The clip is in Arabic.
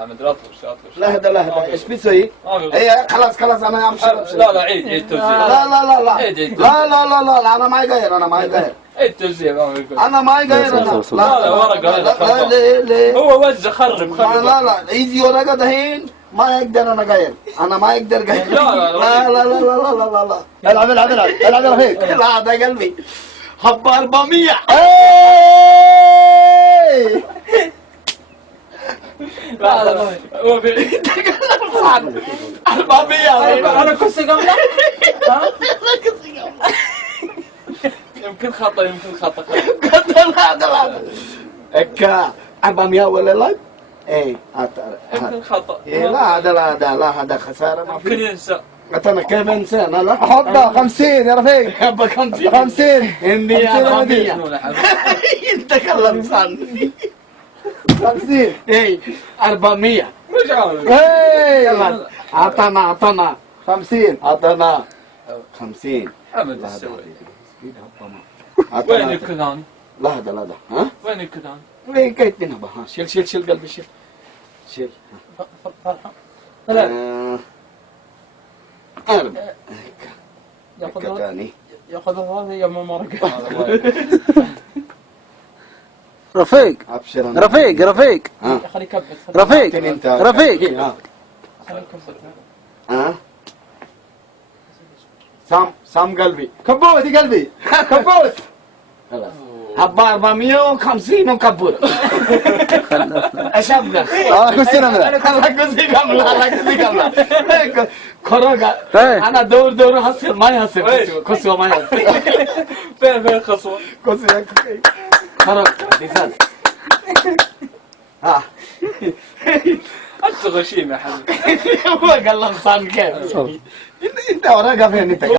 محمد لا اطلش لا هذا ايش بيسوي؟ هي خلاص انا امشي. لا عيد توزيع. لا عيد لا انا ما يغير عيد توزيع انا ما يغير لا ورقة لا ليه هو وزع خرب لا يجي ورقة دحين ما يقدر انا غير انا ما يقدر غير لا العب يا رفيق لا ده قلبي حبة 400 لا هو في 400 انا كرسي قبله يمكن خطأ لا اكا 400 ولا لا ايه يمكن خطأ لا هذا خسارة ما يمكن في ينسى انا كيف انسى انا لا حبة 50 يا رفيق. حبة 50 50 400 انت كلمت عني 50 ايه 400 مش عارف ايه اعطنا 50 اعطنا 50 حمد السوي أعطنا. وين الكذان؟ لا هذا ها وين الكذان؟ وين قيتنا بها شيل قلبي شيل فرحة ثلاث أربعة ثاني ياخذ هذا يا ماما رقع رفيق ابشر رفيق ها خليه يكبس رفيق خليه يكبس ها سام قلبي كبوت يا قلبي كبوت. خلاص هبا 450 وكبر ايش ابغى كرسي نمرة كرسي كاملة خرج انا دور حصل ما يحصل كرسي ما يحصل فين خصوة؟ كرسي خرج لسان ها انت غشيم يا حبيبي هو قال لهم صان كيف انت وراك فين انت